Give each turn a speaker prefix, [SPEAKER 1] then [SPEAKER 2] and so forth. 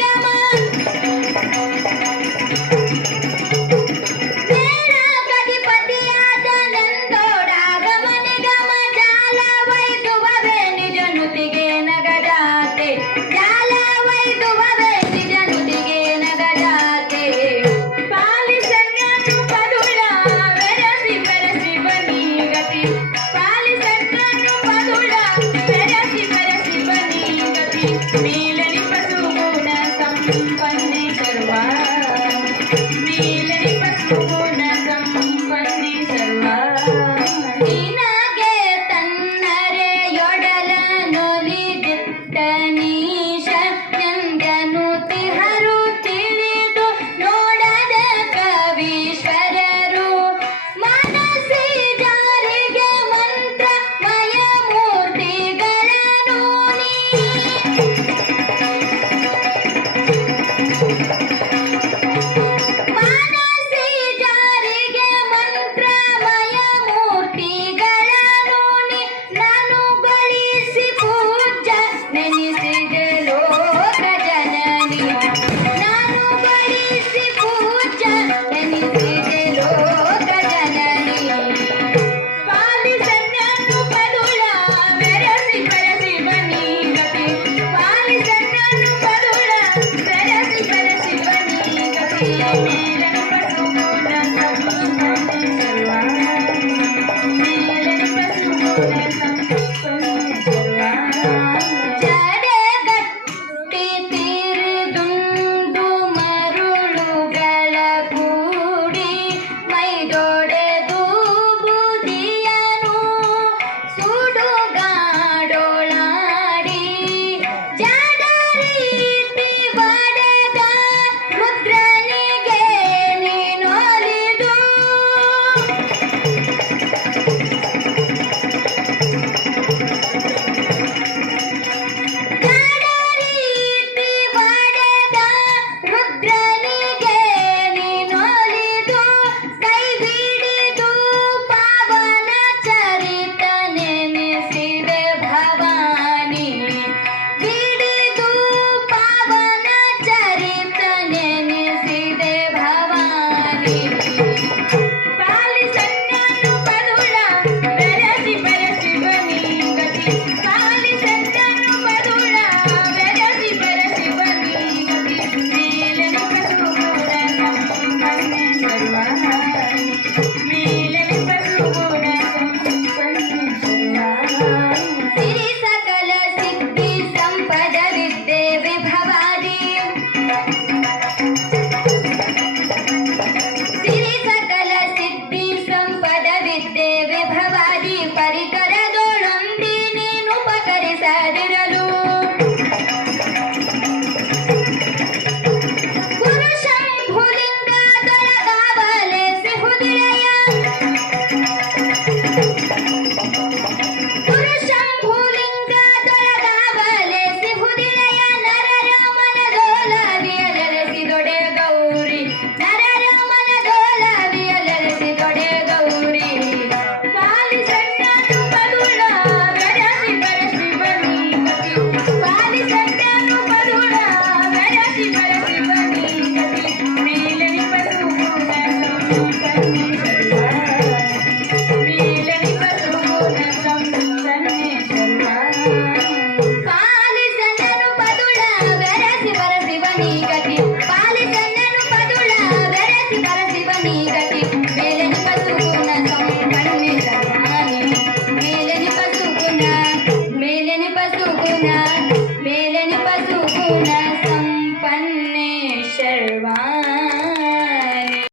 [SPEAKER 1] Mira.